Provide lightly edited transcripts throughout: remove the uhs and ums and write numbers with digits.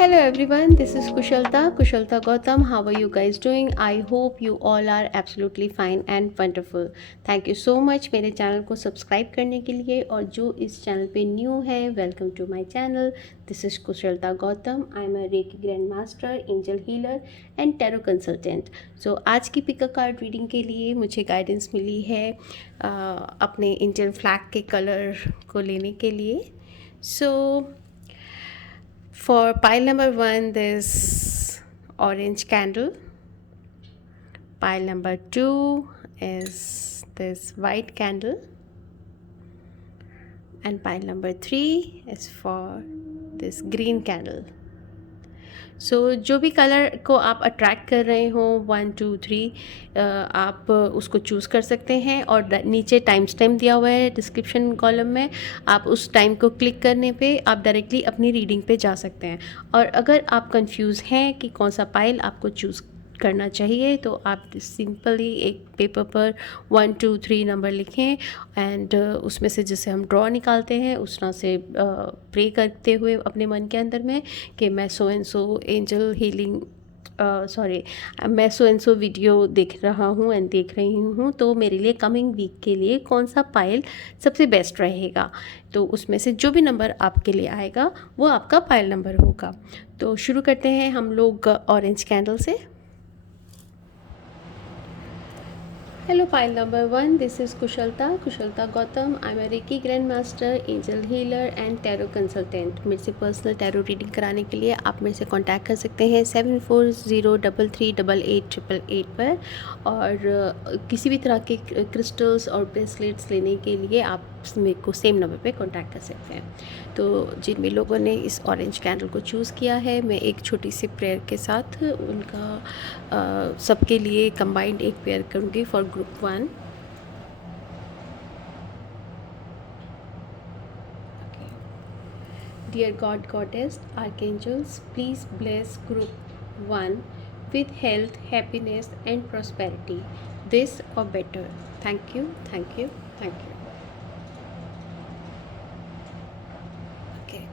Hello everyone, this is Kushalta Gautam. How are you guys doing? I hope you all are absolutely fine and wonderful. Thank you so much मेरे channel को subscribe करने के लिए, और जो इस channel पे न्यू है, welcome to my channel. This is Kushalta Gautam. I am a Reiki grand master, angel healer and tarot consultant. So आज की पिक कार्ड रीडिंग के लिए मुझे गाइडेंस मिली है अपने इंडियन फ्लैग के कलर को लेने के लिए. सो for pile number 1, this orange candle. Pile number 2 is this white candle. And pile number 3 is for this green candle. सो जो भी कलर को आप अट्रैक्ट कर रहे हो 1 2 3 आप उसको चूज़ कर सकते हैं. और नीचे टाइम स्टैम्प दिया हुआ है डिस्क्रिप्शन कॉलम में. आप उस टाइम को क्लिक करने पे आप डायरेक्टली अपनी रीडिंग पे जा सकते हैं. और अगर आप कंफ्यूज हैं कि कौन सा पाइल आपको चूज़ करना चाहिए, तो आप सिंपली एक पेपर पर 1 2 3 नंबर लिखें एंड उसमें से जैसे हम ड्रॉ निकालते हैं उस तरह से प्रे करते हुए अपने मन के अंदर में कि मैं so and so angel healing मैं सो एंड सो वीडियो देख रहा हूँ एंड देख रही हूँ, तो मेरे लिए कमिंग वीक के लिए कौन सा पाइल सबसे बेस्ट रहेगा. तो उसमें से जो भी नंबर आपके लिए आएगा वो आपका पाइल नंबर होगा. तो शुरू करते हैं हम लोग ऑरेंज कैंडल से. Hello, pile number 1. This is Kushalta Gautam. I'm a Reiki Grandmaster, Angel Healer and Tarot Consultant. मेरे से पर्सनल टैरो रीडिंग कराने के लिए आप मेरे से कांटेक्ट कर सकते हैं 7403388888 पर. और किसी भी तरह के क्रिस्टल्स और ब्रेसलेट्स लेने के लिए आप मेरे को सेम नंबर पे कांटेक्ट कर सकते हैं. तो जिन भी लोगों ने इस ऑरेंज कैंडल को चूज़ किया है, मैं एक छोटी सी प्रेयर के साथ उनका सबके लिए कंबाइंड एक प्रेयर करूँगी for group 1. Dear God, Goddess, Archangels, please bless Group 1 with health, happiness and prosperity, this or better. Thank you, thank you, thank you. Okay,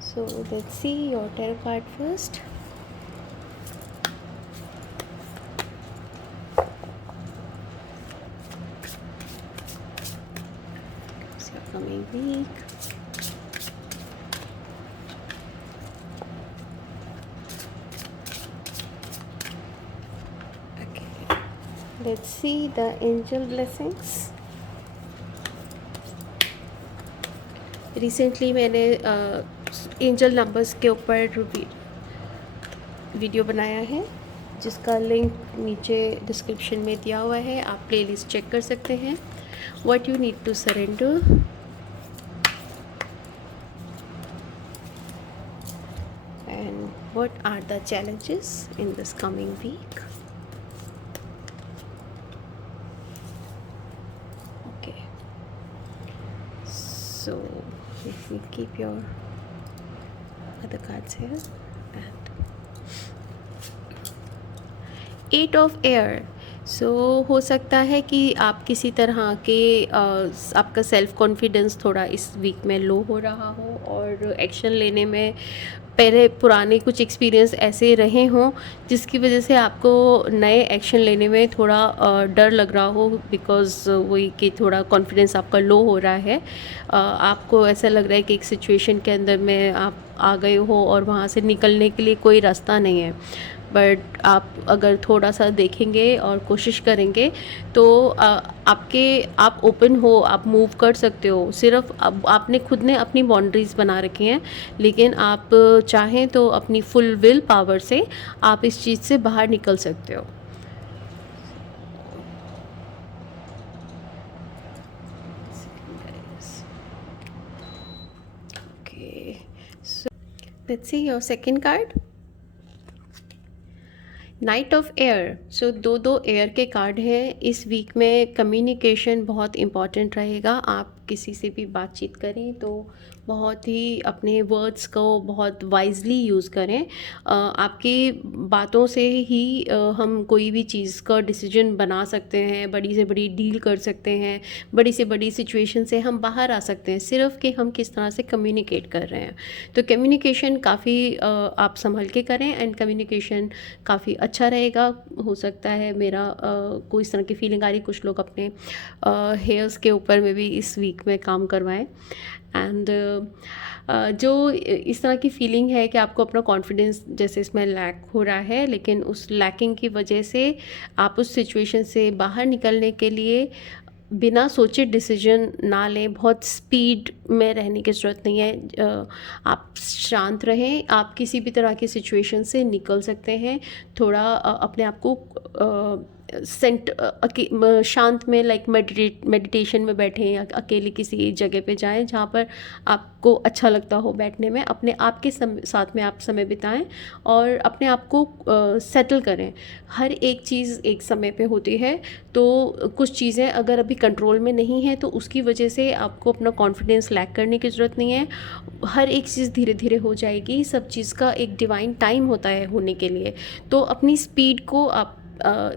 so let's see your tarot card first. It's your coming week. Let's see the angel blessings. Recently मैंने angel numbers के ऊपर video बनाया है जिसका link नीचे description में दिया हुआ है. आप प्लेलिस्ट चेक कर सकते हैं. What you need to surrender and what are the challenges in this coming week. So if we keep your other cards here, and 8 of air. सो हो सकता है कि आप किसी तरह के आपका सेल्फ कॉन्फिडेंस थोड़ा इस वीक में लो हो रहा हो, और एक्शन लेने में पहले पुराने कुछ एक्सपीरियंस ऐसे रहे हों जिसकी वजह से आपको नए एक्शन लेने में थोड़ा डर लग रहा हो, बिकॉज़ वही कि थोड़ा कॉन्फिडेंस आपका लो हो रहा है. आपको ऐसा लग रहा है कि एक सिचुएशन के अंदर में आप आ गए हो और वहाँ से निकलने के लिए कोई रास्ता नहीं है. बट आप अगर थोड़ा सा देखेंगे और कोशिश करेंगे तो आप ओपन हो, आप मूव कर सकते हो. सिर्फ अब आपने खुद ने अपनी बाउंड्रीज़ बना रखी हैं, लेकिन आप चाहें तो अपनी फुल विल पावर से आप इस चीज़ से बाहर निकल सकते हो. Okay, so let's see your second card. Knight of air, so दो एयर के कार्ड हैं। इस वीक में कम्युनिकेशन बहुत इम्पॉर्टेंट रहेगा। आप किसी से भी बातचीत करें तो बहुत ही अपने वर्ड्स को बहुत वाइजली यूज़ करें। आपकी बातों से ही हम कोई भी चीज़ का डिसीजन बना सकते हैं, बड़ी से बड़ी डील कर सकते हैं, बड़ी से बड़ी सिचुएशन से हम बाहर आ सकते हैं, सिर्फ कि हम किस तरह से कम्युनिकेट कर रहे हैं। तो कम्युनिकेशन काफ़ी आप संभल के करें, एंड कम्युनिकेशन काफ़ी अच्छा रहेगा। हो सकता है मेरा कोई इस तरह की फीलिंग आ रही, कुछ लोग अपने हेयर्स के ऊपर में भी इस वीक में काम करवाएं। एंड जो इस तरह की फीलिंग है कि आपको अपना कॉन्फिडेंस जैसे इसमें लैक हो रहा है, लेकिन उस लैकिंग की वजह से आप उस सिचुएशन से बाहर निकलने के लिए बिना सोचे डिसीजन ना लें। बहुत स्पीड में रहने की ज़रूरत नहीं है। आप शांत रहें, आप किसी भी तरह की सिचुएशन से निकल सकते हैं। थोड़ा अपने आप को शांत में, लाइक मेडिटेशन में बैठें, या अकेले किसी जगह पे जाएं जहाँ पर आपको अच्छा लगता हो बैठने में। अपने आप के साथ में आप समय बिताएं और अपने आप को सेटल करें। हर एक चीज़ एक समय पे होती है, तो कुछ चीज़ें अगर अभी कंट्रोल में नहीं है तो उसकी वजह से आपको अपना कॉन्फिडेंस लैक करने की ज़रूरत नहीं है। हर एक चीज़ धीरे धीरे हो जाएगी। सब चीज़ का एक डिवाइन टाइम होता है होने के लिए। तो अपनी स्पीड को आप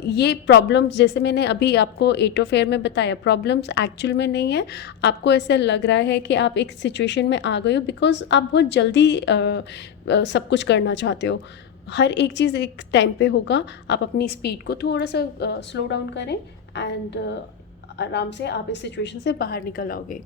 ये प्रॉब्लम्स, जैसे मैंने अभी आपको 8 ऑफ एयर में बताया, प्रॉब्लम्स एक्चुअल में नहीं है। आपको ऐसा लग रहा है कि आप एक सिचुएशन में आ गए हो बिकॉज आप बहुत जल्दी सब कुछ करना चाहते हो। हर एक चीज़ एक टाइम पे होगा। आप अपनी स्पीड को थोड़ा सा स्लो डाउन करें, एंड आराम से आप इस सिचुएशन से बाहर निकल आओगे।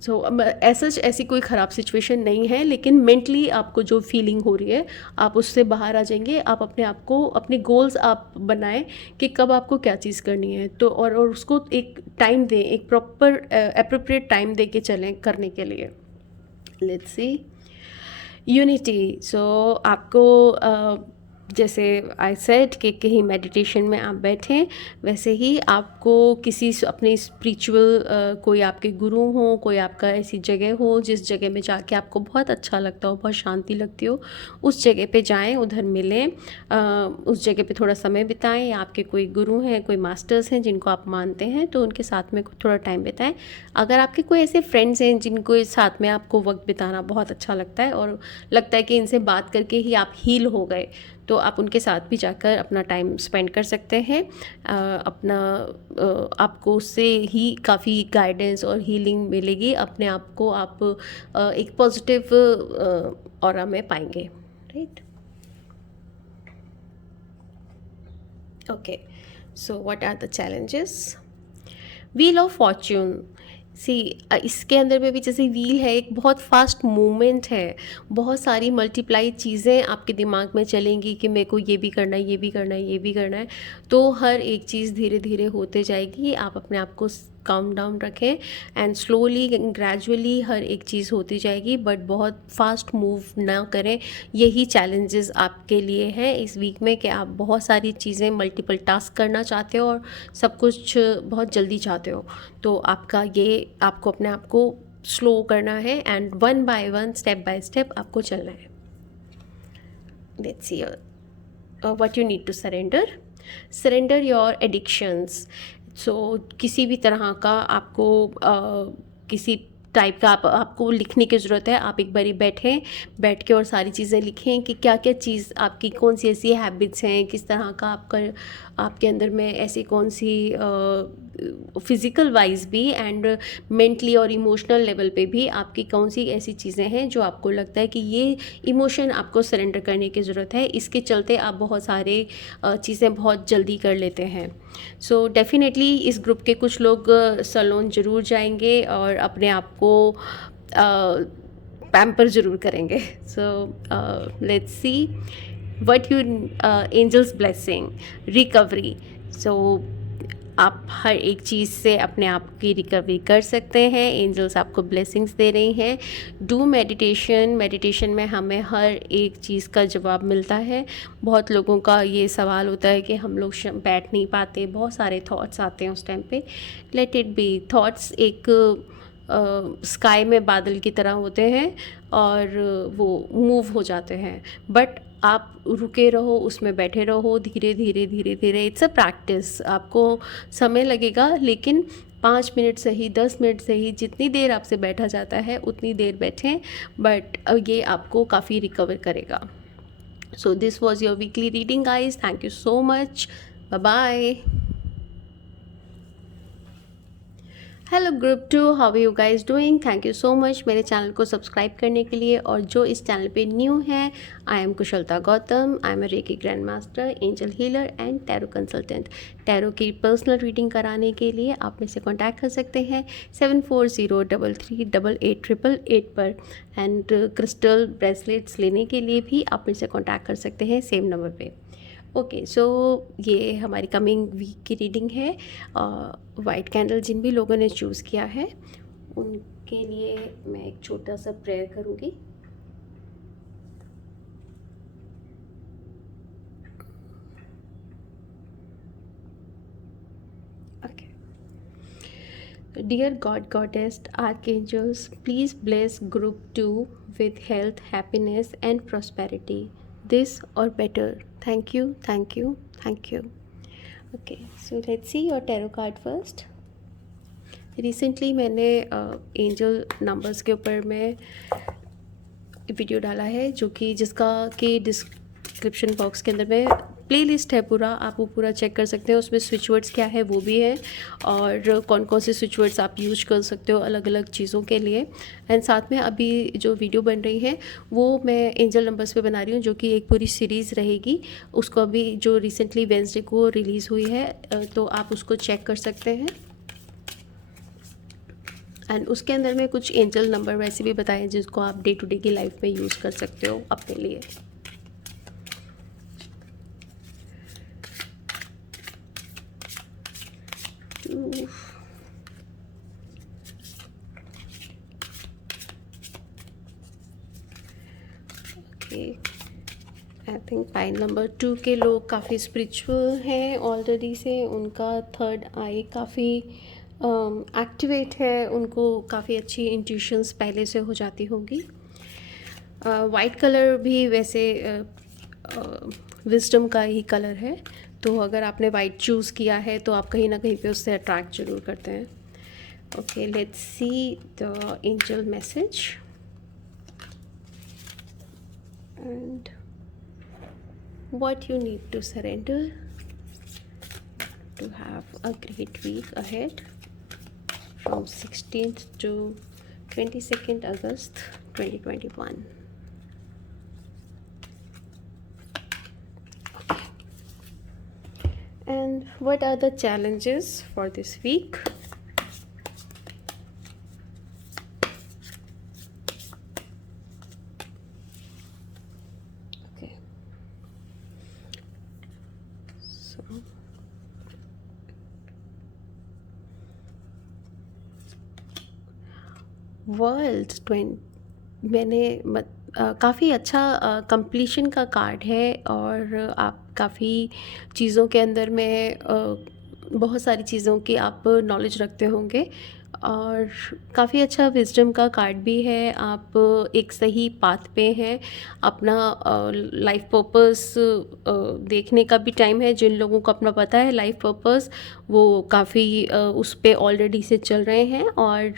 सो ऐसी कोई ख़राब सिचुएशन नहीं है, लेकिन मेंटली आपको जो फीलिंग हो रही है आप उससे बाहर आ जाएंगे। आप अपने आप को, अपने गोल्स आप बनाएं कि कब आपको क्या चीज़ करनी है, तो और उसको एक टाइम दें, एक प्रॉपर अप्रोप्रिएट टाइम दे के चलें करने के लिए। Let's see unity. सो आपको जैसे आई सेड कि कहीं मेडिटेशन में आप बैठें, वैसे ही आपको किसी अपने स्पिरिचुअल कोई आपके गुरु हो, कोई आपका ऐसी जगह हो जिस जगह में जाके आपको बहुत अच्छा लगता हो, बहुत शांति लगती हो, उस जगह पे जाएं, उधर मिलें, उस जगह पे थोड़ा समय बिताएं। या आपके कोई गुरु हैं, कोई मास्टर्स हैं जिनको आप मानते हैं, तो उनके साथ में थोड़ा टाइम बिताएं। अगर आपके कोई ऐसे फ्रेंड्स हैं जिनको साथ में आपको वक्त बिताना बहुत अच्छा लगता है और लगता है कि इनसे बात करके ही आप हील हो गए, तो आप उनके साथ भी जाकर अपना टाइम स्पेंड कर सकते हैं। आपको उससे ही काफ़ी गाइडेंस और हीलिंग मिलेगी। अपने आप को आप एक पॉजिटिव ऑरा में पाएंगे, right? Okay, so what are the challenges? Wheel of fortune. See इसके अंदर में भी जैसे व्हील है, एक बहुत फास्ट मूवमेंट है। बहुत सारी मल्टीप्लाई चीज़ें आपके दिमाग में चलेंगी कि मेरे को ये भी करना है, ये भी करना है, ये भी करना है। तो हर एक चीज़ धीरे धीरे होते जाएगी। आप अपने आप को काम डाउन रखें, एंड स्लोली ग्रेजुअली हर एक चीज़ होती जाएगी, बट बहुत फास्ट मूव ना करें। यही चैलेंजेस आपके लिए हैं इस वीक में कि आप बहुत सारी चीज़ें, मल्टीपल टास्क करना चाहते हो और सब कुछ बहुत जल्दी चाहते हो। तो आपको अपने आप को स्लो करना है, and one by one, step by step आपको चलना है। Let's see what you need to surrender your addictions. So किसी भी तरह का आपको किसी टाइप का आपको लिखने की ज़रूरत है। आप एक बारी बैठ के और सारी चीज़ें लिखें कि क्या क्या चीज़ आपकी, कौन सी ऐसी हैबिट्स हैं, किस तरह का आपके अंदर में ऐसी कौन सी फिज़िकल वाइज भी एंड मेंटली और इमोशनल लेवल पे भी आपकी कौन सी ऐसी चीज़ें हैं जो आपको लगता है कि ये इमोशन आपको सरेंडर करने की ज़रूरत है। इसके चलते आप बहुत सारे चीज़ें बहुत जल्दी कर लेते हैं। सो डेफिनेटली इस ग्रुप के कुछ लोग सैलून ज़रूर जाएंगे और अपने आप को पैम्पर ज़रूर करेंगे। So let's see what you angels blessing recovery. So आप हर एक चीज़ से अपने आप की रिकवरी कर सकते हैं। एंजल्स आपको ब्लेसिंग्स दे रही हैं। डू मेडिटेशन में हमें हर एक चीज़ का जवाब मिलता है। बहुत लोगों का ये सवाल होता है कि हम लोग बैठ नहीं पाते, बहुत सारे थॉट्स आते हैं उस टाइम पे। Late it B. थॉट्स एक स्काई में बादल की तरह होते हैं और वो मूव हो जाते हैं, बट आप रुके रहो, उसमें बैठे रहो, धीरे धीरे धीरे धीरे। इट्स अ प्रैक्टिस, आपको समय लगेगा, लेकिन 5 मिनट सही, 10 मिनट सही, जितनी देर आपसे बैठा जाता है उतनी देर बैठें, बट ये आपको काफ़ी रिकवर करेगा। So this was your weekly reading guys, thank you so much, bye bye. Hello group 2, how are you guys doing? Thank you so much मेरे चैनल को सब्सक्राइब करने के लिए। और जो इस चैनल पे न्यू है, आई एम कुशलता Gautam, I am a Reiki grand master, angel healer and tarot consultant. Tarot की पर्सनल रीडिंग कराने के लिए आप मेरे से कॉन्टैक्ट कर सकते हैं 7403388888 पर। एंड क्रिस्टल ब्रेसलेट्स लेने के लिए भी आप मेरे से कॉन्टैक्ट कर सकते हैं सेम नंबर पे। ओके, सो ये हमारी कमिंग वीक की रीडिंग है। वाइट कैंडल जिन भी लोगों ने चूज़ किया है उनके लिए मैं एक छोटा सा प्रेयर करूँगी। Okay, dear God goddess archangels, please bless group 2 with health, happiness and prosperity, this or better. Thank you, thank you, thank you. Okay, so let's see your tarot card first. Recently मैंने angel numbers के ऊपर मैं video डाला है, जो कि जिसका कि डिस्क्रिप्शन बॉक्स के अंदर में प्लेलिस्ट है पूरा, आप वो पूरा चेक कर सकते हैं। उसमें स्विच वर्ड्स क्या है वो भी है, और कौन कौन से स्विच वर्ड्स आप यूज कर सकते हो अलग अलग चीज़ों के लिए। एंड साथ में अभी जो वीडियो बन रही है वो मैं एंजल नंबर्स पे बना रही हूँ, जो कि एक पूरी सीरीज़ रहेगी। उसको अभी जो रिसेंटली वेंसडे को रिलीज़ हुई है, तो आप उसको चेक कर सकते हैं। एंड उसके अंदर में कुछ एंजल नंबर वैसे भी बताए जिसको आप डे टू डे की लाइफ में यूज़ कर सकते हो अपने लिए। ओके, आई थिंक पाइल नंबर 2 के लोग काफ़ी स्पिरिचुअल हैं ऑलरेडी से। उनका थर्ड आई काफ़ी एक्टिवेट है, उनको काफ़ी अच्छी इंट्यूशंस पहले से हो जाती होगी। वाइट कलर भी वैसे विजडम का ही कलर है, तो अगर आपने वाइट चूज़ किया है तो आप कहीं ना कहीं पे उससे अट्रैक्ट जरूर करते हैं। Okay, let's see the angel message and what you need to surrender to have a great week ahead from 16th to 22nd August 2021. Okay. And what are the challenges for this week? Okay. So world 20 मैंने काफ़ी अच्छा completion का card है, और आप काफ़ी चीज़ों के अंदर में बहुत सारी चीज़ों की आप नॉलेज रखते होंगे, और काफ़ी अच्छा विजडम का कार्ड भी है। आप एक सही पाथ पे हैं, अपना लाइफ पर्पस देखने का भी टाइम है। जिन लोगों को अपना पता है लाइफ पर्पस, वो काफ़ी उस पे ऑलरेडी से चल रहे हैं, और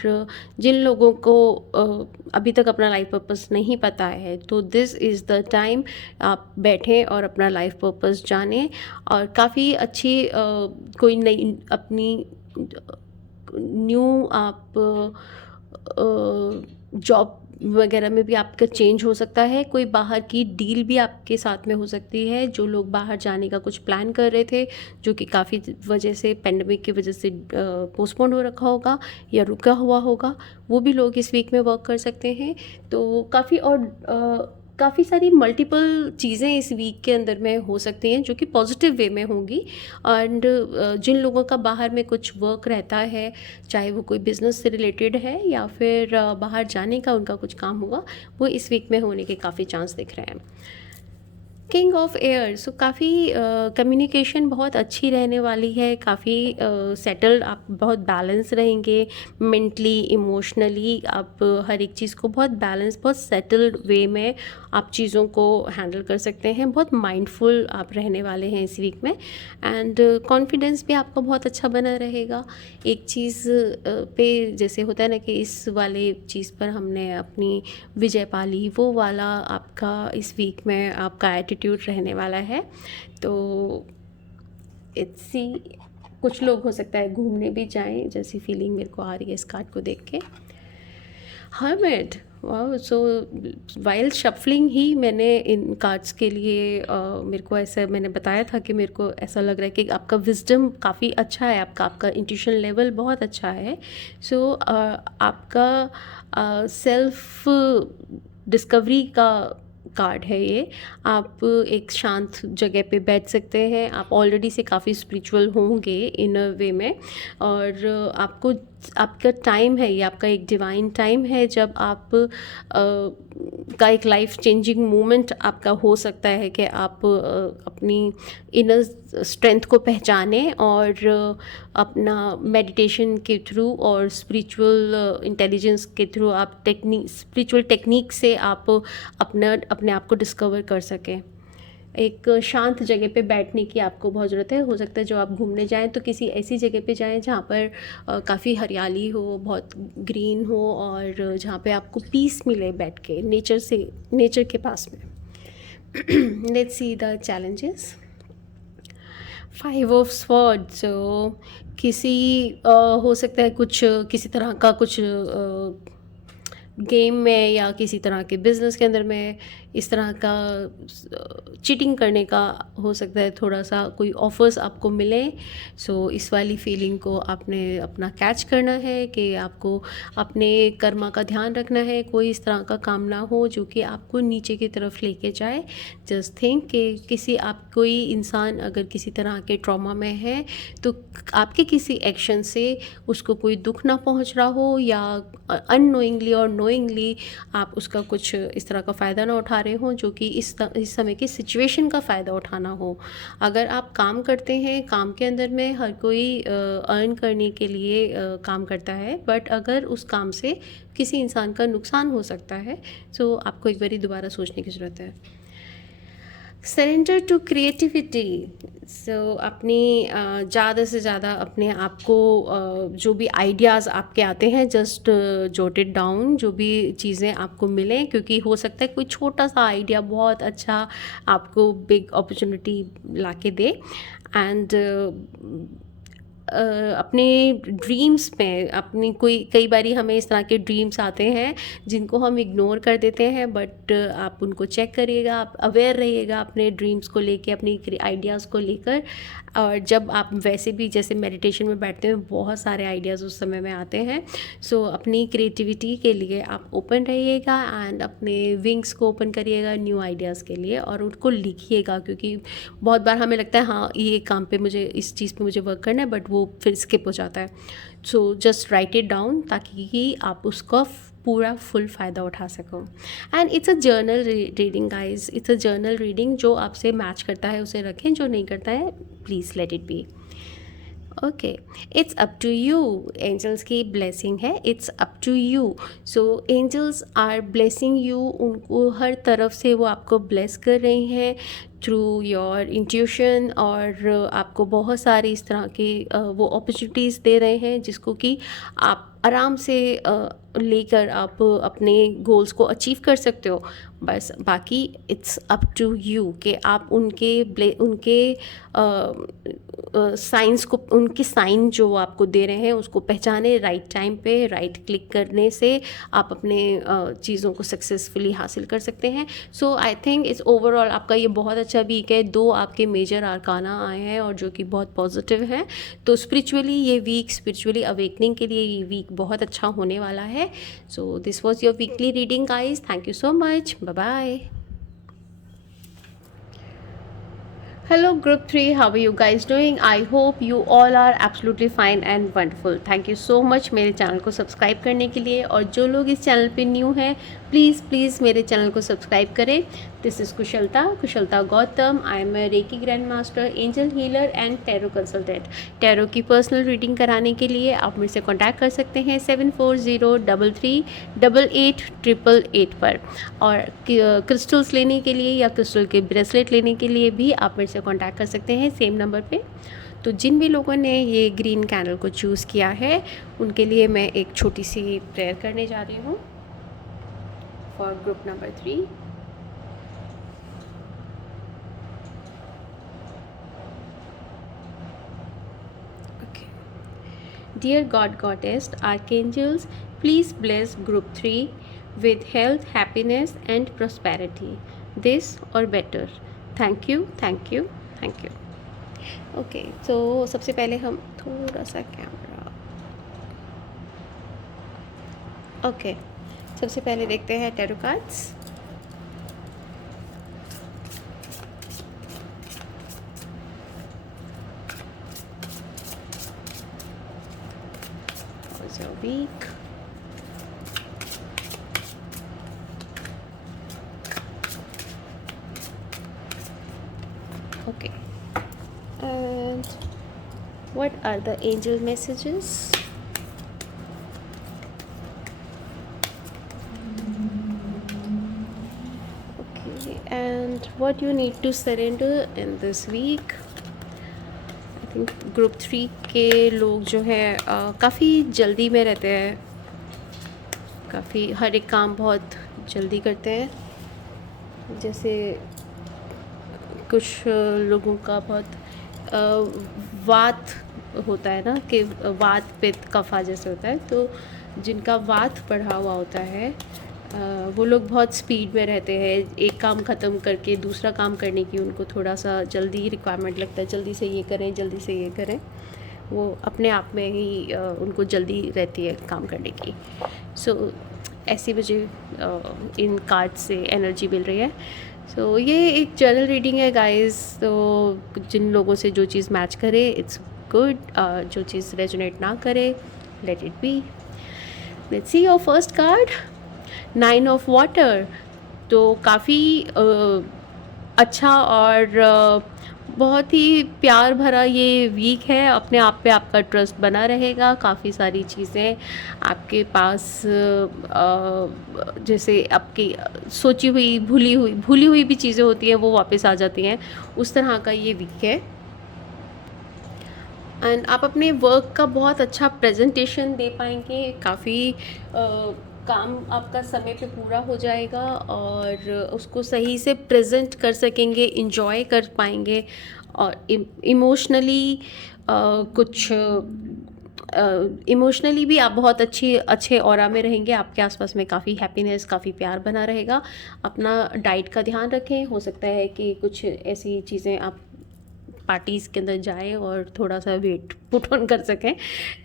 जिन लोगों को अभी तक अपना लाइफ पर्पस नहीं पता है, तो दिस इज़ द टाइम आप बैठें और अपना लाइफ पर्पस जानें। और काफ़ी अच्छी कोई नई अपनी न्यू आप जॉब वगैरह में भी आपका चेंज हो सकता है। कोई बाहर की डील भी आपके साथ में हो सकती है। जो लोग बाहर जाने का कुछ प्लान कर रहे थे, जो कि काफ़ी वजह से पेंडेमिक की वजह से पोस्टपोन हो रखा होगा या रुका हुआ होगा, वो भी लोग इस वीक में वर्क कर सकते हैं। तो काफ़ी सारी मल्टीपल चीज़ें इस वीक के अंदर में हो सकती हैं, जो कि पॉजिटिव वे में होंगी। एंड जिन लोगों का बाहर में कुछ वर्क रहता है, चाहे वो कोई बिज़नेस से रिलेटेड है या फिर बाहर जाने का उनका कुछ काम होगा, वो इस वीक में होने के काफ़ी चांस दिख रहे हैं। किंग ऑफ एयर, सो काफ़ी कम्युनिकेशन बहुत अच्छी रहने वाली है, काफ़ी सेटल्ड, आप बहुत बैलेंस रहेंगे मेंटली, इमोशनली, आप हर एक चीज़ को बहुत बैलेंस, बहुत सेटल्ड वे में आप चीज़ों को हैंडल कर सकते हैं, बहुत माइंडफुल आप रहने वाले हैं इस वीक में। एंड कॉन्फिडेंस भी आपका बहुत अच्छा बना रहेगा। एक चीज़ पे जैसे होता है ना कि इस वाले चीज़ पर हमने अपनी विजय पा ली, वो वाला आपका इस वीक में आपका एटीट्यूड रहने वाला है। तो इट्स सी, कुछ लोग हो सकता है घूमने भी जाएं, जैसी फीलिंग मेरे को आ रही है इस कार्ड को देख के। हर्मिट, वाह, सो वाइल शफलिंग ही मैंने इन कार्ड्स के लिए मेरे को ऐसा, मैंने बताया था कि मेरे को ऐसा लग रहा है कि आपका विजडम काफ़ी अच्छा है, आपका इंट्यूशन लेवल बहुत अच्छा है। सो आपका सेल्फ डिस्कवरी का कार्ड है ये। आप एक शांत जगह पे बैठ सकते हैं, आप ऑलरेडी से काफ़ी स्पिरिचुअल होंगे इन अ वे में, और आपको आपका टाइम है ये, आपका एक डिवाइन टाइम है जब आप का एक लाइफ चेंजिंग मोमेंट आपका हो सकता है कि आप अपनी इनर स्ट्रेंथ को पहचानें और अपना मेडिटेशन के थ्रू और स्पिरिचुअल इंटेलिजेंस के थ्रू आप स्पिरिचुअल टेक्निक से आप अपने आप को डिस्कवर कर सकें। एक शांत जगह पे बैठने की आपको बहुत ज़रूरत है। हो सकता है जो आप घूमने जाएं तो किसी ऐसी जगह पे जाएं जहाँ पर काफ़ी हरियाली हो, बहुत ग्रीन हो, और जहाँ पे आपको पीस मिले बैठ के नेचर के पास में। Let's see the challenges. 5 of sword, so किसी हो सकता है कुछ किसी तरह का कुछ गेम में या किसी तरह के बिज़नेस के अंदर में इस तरह का चीटिंग करने का हो सकता है, थोड़ा सा कोई ऑफर्स आपको मिले। सो इस वाली फीलिंग को आपने अपना कैच करना है कि आपको अपने कर्मा का ध्यान रखना है, कोई इस तरह का काम ना हो जो कि आपको नीचे की तरफ लेके जाए। जस्ट थिंक कि कोई इंसान अगर किसी तरह के ट्रॉमा में है तो आपके किसी एक्शन से उसको कोई दुख ना पहुंच रहा हो, या अननोइंगली और नोइंगली आप उसका कुछ इस तरह का फ़ायदा ना उठा रहे हो जो कि इस समय की सिचुएशन का फ़ायदा उठाना हो। अगर आप काम करते हैं, काम के अंदर में हर कोई अर्न करने के लिए काम करता है, बट अगर उस काम से किसी इंसान का नुकसान हो सकता है तो आपको एक बारी दोबारा सोचने की ज़रूरत है। सरेंडर टू क्रिएटिविटी, सो अपनी ज़्यादा से ज़्यादा अपने आप को जो भी आइडियाज़ आपके आते हैं जस्ट जॉट इट डाउन, जो भी चीज़ें आपको मिलें, क्योंकि हो सकता है कोई छोटा सा आइडिया बहुत अच्छा आपको बिग अपॉर्चुनिटी ला के दे। एंड अपने ड्रीम्स में अपनी कई बारी हमें इस तरह के ड्रीम्स आते हैं जिनको हम इग्नोर कर देते हैं, बट आप उनको चेक करिएगा, आप अवेयर रहिएगा अपने ड्रीम्स को लेके, अपनी आइडियाज़ को लेकर। और जब आप वैसे भी जैसे मेडिटेशन में बैठते हैं बहुत सारे आइडियाज़ उस समय में आते हैं। सो अपनी क्रिएटिविटी के लिए आप ओपन रहिएगा एंड अपने विंग्स को ओपन करिएगा न्यू आइडियाज़ के लिए, और उनको लिखिएगा, क्योंकि बहुत बार हमें लगता है हाँ ये काम पे मुझे, इस चीज़ पे मुझे वर्क करना है, बट वो फिर स्किप हो जाता है। So just right it down ताकि आप उसका पूरा फुल फ़ायदा उठा सको। And it's a journal reading guys, it's a journal reading, जो आपसे मैच करता है उसे रखें, जो नहीं करता है please let it be. Okay, it's up to you, angels की ब्लेसिंग है, it's up to you. So angels are blessing you, उनको हर तरफ से वो आपको ब्लेस कर रही हैं थ्रू योर इंट्यूशन, और आपको बहुत सारी इस तरह के वो अपॉर्चुनिटीज़ दे रहे हैं जिसको कि आप आराम से लेकर आप अपने गोल्स को अचीव कर सकते हो। बस बाकी इट्स अप टू यू कि आप उनके साइंस को, उनकी साइन जो वो आपको दे रहे हैं उसको पहचाने, राइट टाइम पे राइट क्लिक करने से आप अपने चीज़ों को सक्सेसफुली हासिल कर सकते हैं। सो आई थिंक इट्स ओवरऑल आपका ये बहुत अच्छा वीक है। 2 आपके मेजर आर्काना आए हैं और जो कि बहुत पॉजिटिव हैं, तो स्पिरिचुअली ये वीक, स्पिरिचुअली अवेकनिंग के लिए ये वीक बहुत अच्छा होने वाला है। So this was your weekly reading guys, thank you so much, bye bye. Hello group 3, how are you guys doing? I hope you all are absolutely fine and wonderful. Thank you so much मेरे channel को subscribe करने के लिए, और जो लोग इस channel पे न्यू हैं प्लीज़ मेरे चैनल को सब्सक्राइब करें This is Kushalta Gautam. I am a Reiki Grandmaster, Angel Healer and Tarot Consultant. Tarot की पर्सनल रीडिंग कराने के लिए आप मुझसे कांटेक्ट कर सकते हैं 7403388888 पर, और क्रिस्टल्स लेने के लिए या क्रिस्टल के ब्रेसलेट लेने के लिए भी आप मुझसे कांटेक्ट कर सकते हैं सेम नंबर पे। तो जिन भी लोगों ने ये ग्रीन कैंडल को चूज़ किया है उनके लिए मैं एक छोटी सी प्रेयर करने जा रही हूँ for group number 3। Dear God, Goddess, Archangels, please bless Group 3 with health, happiness and prosperity. This or better. Thank you, thank you, thank you. Okay, so सबसे पहले हम थोड़ा सा कैमरा ओके सबसे पहले देखते हैं tarot cards. A week. Okay, and what are the angel messages? Okay, and what you need to surrender in this week? Group 3 के लोग जो है काफ़ी जल्दी में रहते हैं, काफ़ी हर एक काम बहुत जल्दी करते हैं। जैसे कुछ लोगों का बहुत वात होता है ना, कि वात पित्त कफा जैसे होता है, तो जिनका वात बढ़ा हुआ होता है वो लोग बहुत स्पीड में रहते हैं। एक काम ख़त्म करके दूसरा काम करने की उनको थोड़ा सा जल्दी रिक्वायरमेंट लगता है, जल्दी से ये करें, जल्दी से ये करें। वो अपने आप में ही उनको जल्दी रहती है काम करने की। सो ऐसी मुझे इन कार्ड से एनर्जी मिल रही है। सो ये एक जनरल रीडिंग है गाइस, तो जिन लोगों से जो चीज़ मैच करे इट्स गुड, जो चीज़ रेजोनेट ना करे late it B. Let's see your first card, 9 of water. तो काफ़ी अच्छा और बहुत ही प्यार भरा ये वीक है। अपने आप पे आपका ट्रस्ट बना रहेगा। काफ़ी सारी चीज़ें आपके पास जैसे आपकी सोची हुई भूली हुई भी चीज़ें होती हैं वो वापस आ जाती हैं, उस तरह का ये वीक है। एंड आप अपने वर्क का बहुत अच्छा प्रेजेंटेशन दे पाएंगे। काफ़ी काम आपका समय पे पूरा हो जाएगा और उसको सही से प्रेजेंट कर सकेंगे, इंजॉय कर पाएंगे। और इमोशनली कुछ इमोशनली भी आप बहुत अच्छे ऑरा में रहेंगे। आपके आसपास में काफ़ी हैप्पीनेस, काफ़ी प्यार बना रहेगा। अपना डाइट का ध्यान रखें। हो सकता है कि कुछ ऐसी चीज़ें आप पार्टीज़ के अंदर जाएं और थोड़ा सा वेट पुट ऑन कर सकें,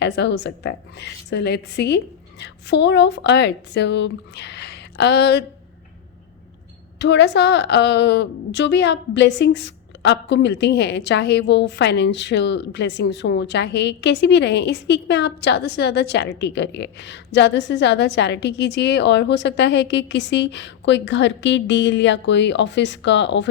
ऐसा हो सकता है। सो लेट्स सी 4 ऑफ अर्थ। सो थोड़ा सा जो भी आप ब्लेसिंग्स आपको मिलती हैं, चाहे वो फाइनेंशियल ब्लेसिंग्स हों, चाहे कैसी भी रहें, इस वीक में आप ज़्यादा से ज़्यादा चैरिटी करिए, ज़्यादा से ज़्यादा चैरिटी कीजिए। और हो सकता है कि कोई घर की डील या कोई ऑफिस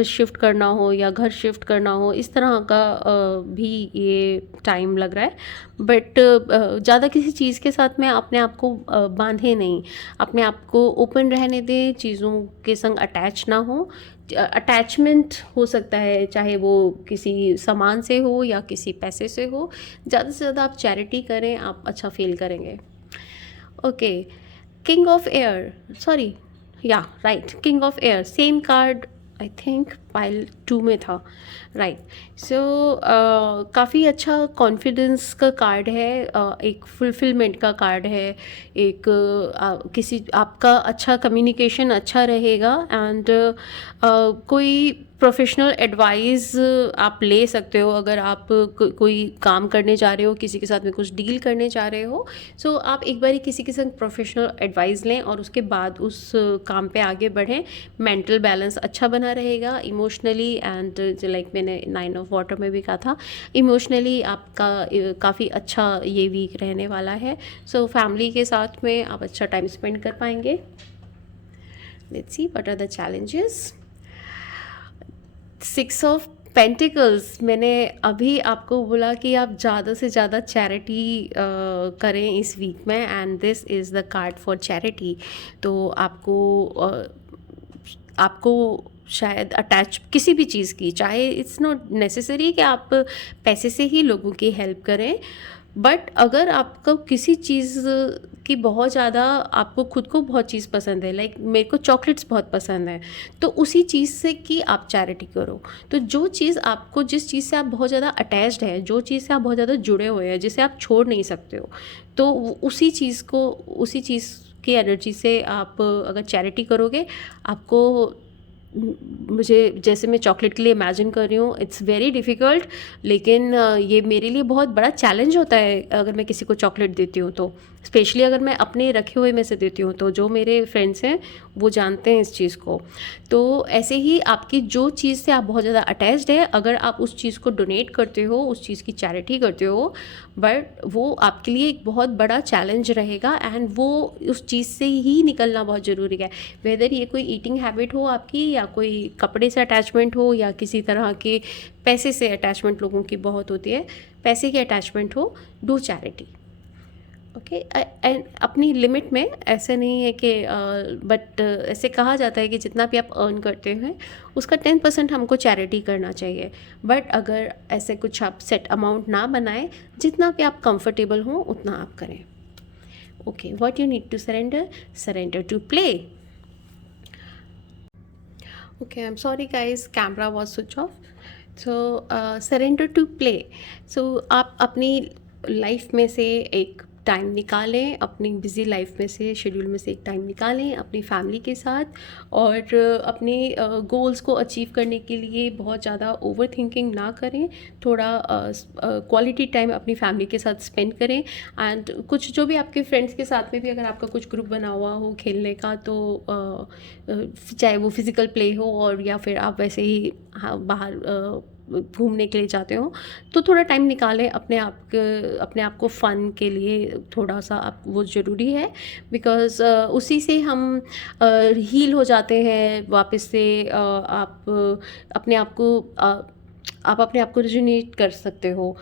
शिफ्ट करना हो या घर शिफ्ट करना हो, इस तरह का भी ये टाइम लग रहा है। बट ज़्यादा किसी चीज़ के साथ में अपने आप को बांधे नहीं, अपने आप को ओपन रहने दें, चीज़ों के संग अटैच ना हो। अटैचमेंट हो सकता है चाहे वो किसी सामान से हो या किसी पैसे से हो। ज़्यादा से ज़्यादा आप चैरिटी करें, आप अच्छा फील करेंगे। Okay, king of air, sorry या right, king of air, same card I think pile 2 में था, राइट। सो काफ़ी अच्छा कॉन्फिडेंस का कार्ड है, एक फुलफिलमेंट का कार्ड है, एक किसी आपका अच्छा कम्युनिकेशन अच्छा रहेगा। एंड कोई प्रोफेशनल एडवाइस आप ले सकते हो अगर आप कोई काम करने जा रहे हो, किसी के साथ में कुछ डील करने जा रहे हो। सो आप एक बारी किसी के संग प्रोफेशनल एडवाइस लें और उसके बाद उस काम पे आगे बढ़ें। मेंटल बैलेंस अच्छा बना रहेगा। इमोशनली एंड लाइक मैंने 9 ऑफ वाटर में भी कहा था, इमोशनली आपका काफ़ी अच्छा ये वीक रहने वाला है। सो फैमिली के साथ में आप अच्छा टाइम स्पेंड कर पाएंगे। Let's see what are the challenges. Six of pentacles, मैंने अभी आपको बोला कि आप ज़्यादा से ज़्यादा चैरिटी करें इस वीक में, and this is the card for charity. तो आपको शायद अटैच किसी भी चीज़ की, चाहे इट्स नॉट नेसेसरी कि आप पैसे से ही लोगों की हेल्प करें, बट अगर आपको किसी चीज़ की बहुत ज़्यादा, आपको खुद को बहुत चीज़ पसंद है, लाइक मेरे को चॉकलेट्स बहुत पसंद है, तो उसी चीज़ से कि आप चैरिटी करो। तो जो चीज़ आपको, जिस चीज़ से आप बहुत ज़्यादा अटैच्ड हैं, जो चीज़ से आप बहुत ज़्यादा जुड़े हुए हैं, जिसे आप छोड़ नहीं सकते हो, तो उसी चीज़ को, उसी चीज़ की एनर्जी से आप अगर चैरिटी करोगे, आपको, मुझे जैसे मैं चॉकलेट के लिए इमेजिन कर रही हूँ, इट्स वेरी डिफ़िकल्ट, लेकिन ये मेरे लिए बहुत बड़ा चैलेंज होता है अगर मैं किसी को चॉकलेट देती हूँ तो, स्पेशली अगर मैं अपने रखे हुए में से देती हूँ, तो जो मेरे फ्रेंड्स हैं वो जानते हैं इस चीज़ को। तो ऐसे ही आपकी जो चीज़ से आप बहुत ज़्यादा अटैच्ड है, अगर आप उस चीज़ को डोनेट करते हो, उस चीज़ की चैरिटी करते हो, बट वो आपके लिए एक बहुत बड़ा चैलेंज रहेगा, एंड वो उस चीज़ से ही निकलना बहुत ज़रूरी है। वेदर ये कोई ईटिंग हैबिट हो आपकी, या कोई कपड़े से अटैचमेंट हो, या किसी तरह के पैसे से अटैचमेंट लोगों की बहुत होती है, पैसे की अटैचमेंट हो, डू चैरिटी। ओके, एंड अपनी लिमिट में, ऐसे नहीं है कि बट ऐसे कहा जाता है कि जितना भी आप अर्न करते हैं उसका 10% हमको चैरिटी करना चाहिए, बट अगर ऐसे कुछ आप सेट अमाउंट ना बनाएं, जितना भी आप कंफर्टेबल हों उतना आप करें। Okay, what you need to surrender, surrender to play. Okay, I'm sorry guys, camera was switch off. So surrender to play. So आप अपनी लाइफ में से एक टाइम निकालें, अपनी बिज़ी लाइफ में से, शेड्यूल में से एक टाइम निकालें अपनी फैमिली के साथ, और अपने गोल्स को अचीव करने के लिए बहुत ज़्यादा ओवर थिंकिंग ना करें, थोड़ा क्वालिटी टाइम अपनी फैमिली के साथ स्पेंड करें। एंड कुछ जो भी आपके फ्रेंड्स के साथ में भी अगर आपका कुछ ग्रुप बना हुआ हो खेलने का, तो चाहे वो फिज़िकल प्ले हो, और या फिर आप वैसे ही, हाँ, बाहर घूमने के लिए जाते हो, तो थोड़ा टाइम निकालें अपने आप को फ़न के लिए, थोड़ा सा आप, वो ज़रूरी है, बिकॉज़ उसी से हम हील हो जाते हैं वापस से। अपने आप को आप अपने आप को रिजुनेट कर सकते हो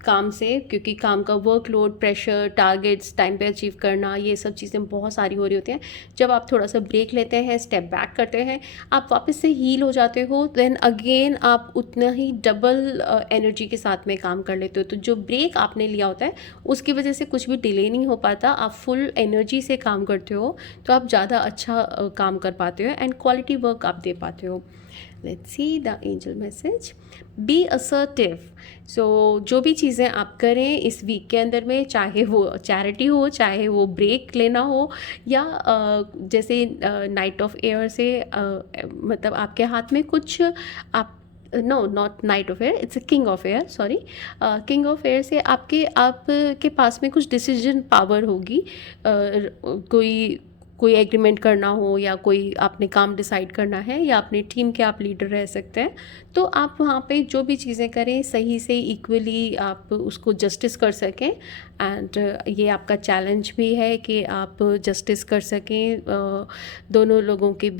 काम से, क्योंकि काम का वर्कलोड, प्रेशर, टारगेट्स टाइम पे अचीव करना, ये सब चीज़ें बहुत सारी हो रही होती हैं। जब आप थोड़ा सा ब्रेक लेते हैं, स्टेप बैक करते हैं, आप वापस से हील हो जाते हो, देन अगेन आप उतना ही डबल एनर्जी के साथ में काम कर लेते हो। तो जो ब्रेक आपने लिया होता है उसकी वजह से कुछ भी डिले नहीं हो पाता, आप फुल एनर्जी से काम करते हो, तो आप ज़्यादा अच्छा काम कर पाते हो, एंड क्वालिटी वर्क आप दे पाते हो। Let's see the angel message, be assertive. So जो भी चीज़ें आप करें इस वीक के अंदर में, चाहे वो चैरिटी हो, चाहे वो ब्रेक लेना हो, या जैसे नाइट ऑफ एयर से, मतलब आपके हाथ में कुछ, आप, no not knight of air, it's a king of air, sorry, king of air से आपके पास में कुछ डिसीजन पावर होगी। कोई एग्रीमेंट करना हो, या कोई आपने काम डिसाइड करना है, या अपने टीम के आप लीडर रह सकते हैं, तो आप वहाँ पे जो भी चीज़ें करें सही से, इक्वली आप उसको जस्टिस कर सकें। एंड ये आपका चैलेंज भी है कि आप जस्टिस कर सकें, दो लोगों के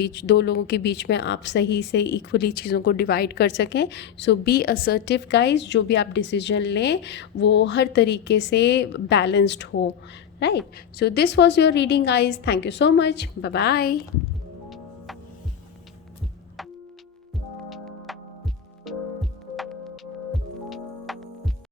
बीच में आप सही से इक्वली चीज़ों को डिवाइड कर सकें। सो बी असर्टिव गाइज, जो भी आप डिसीजन लें वो हर तरीके से बैलेंस्ड हो, right? So this was your reading guys, thank you so much, bye bye.